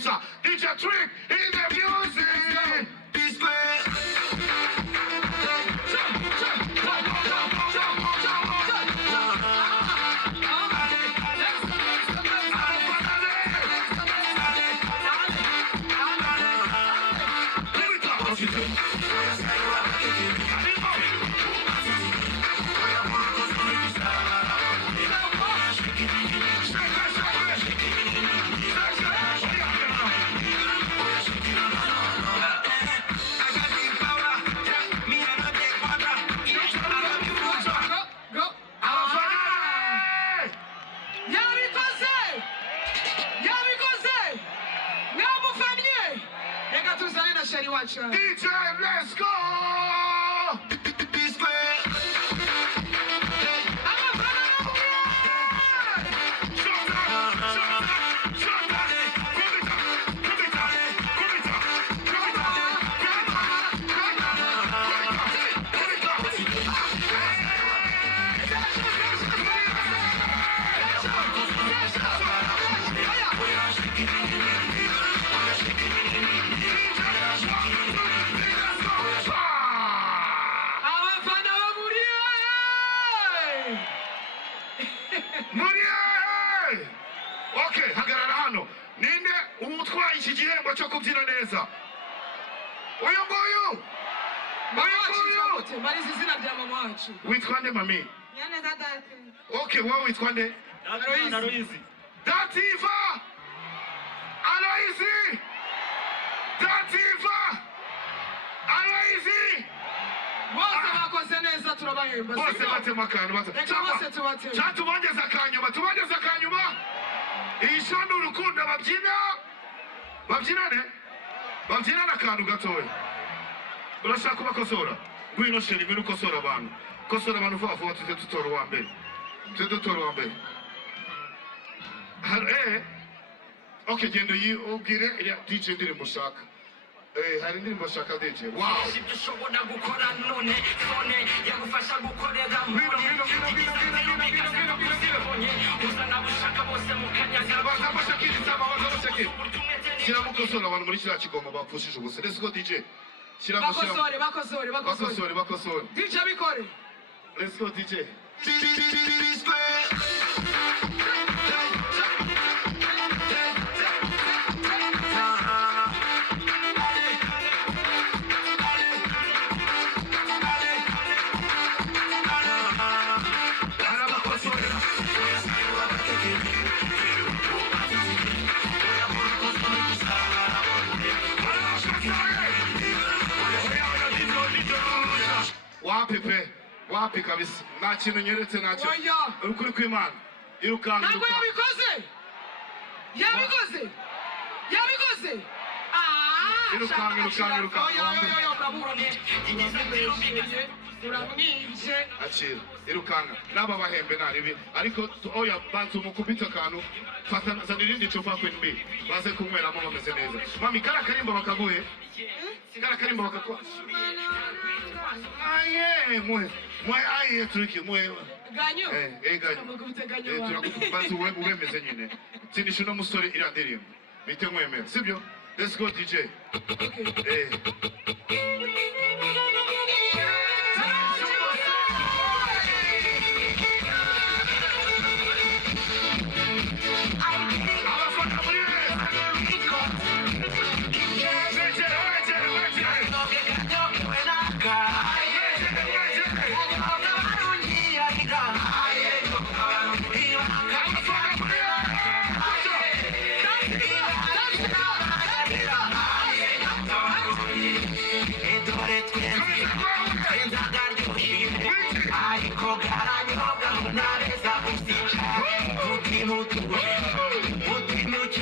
gusa. DJ Trick in the music. This way. DJ, let's go! This way. Okay, hagarara hano. Ninde umutwaye iki gihembo cyo kubyina neza? Uyu nguyu. Bari izina rya mama wacu. Witwa nde mami? Nyaneza Dati. Okay, wowe witwa nde? Aloisi. Dativa. Aloisi. Dativa. Aloisi. Bose bakoze neza turabahemba. Bose batema akantu bose. Tubongeza akanyuma. Ishano urukundo babyina n'akantu gatoya. Urashaka kubakosora? Ngwino sheri ngwino ukosora abantu. Kosora abantu vuba tuze dutora uwa mbere. Okay, genda ubwire DJ ndirimbo ushaka. Hari indirimbo ushaka DJ. Wow. Ushobora gukora none yagufasha gukorera Siramukosora abantu muri kiriya kigoma bapfushije ubusa. Let's go DJ. Bakosore. DJ bikore. Let's go DJ. Wapi kabisa. Nta kintu nyeretse ntacyo. Ukuri kw'Imana. Irukanga. Ntabwo yabikoze. Irukanga. Uramwinje. Akira. Irukanga. Naba bahembe naribi. Ariko oya bantu mukubita akantu. Fata zanira indi cupa kw'imbi. Baze kunyweramo bameze neza. Mami kara karimbo bakaguhe. Aye, mwe aye turiki mwe. Ganyo. Ganyo. Turakubaza uwe meze nyine. Sinisho no musore irandirimbo. Bite mwemera. Sibyo? Let's go DJ. Okay. Muti muti muti muti muti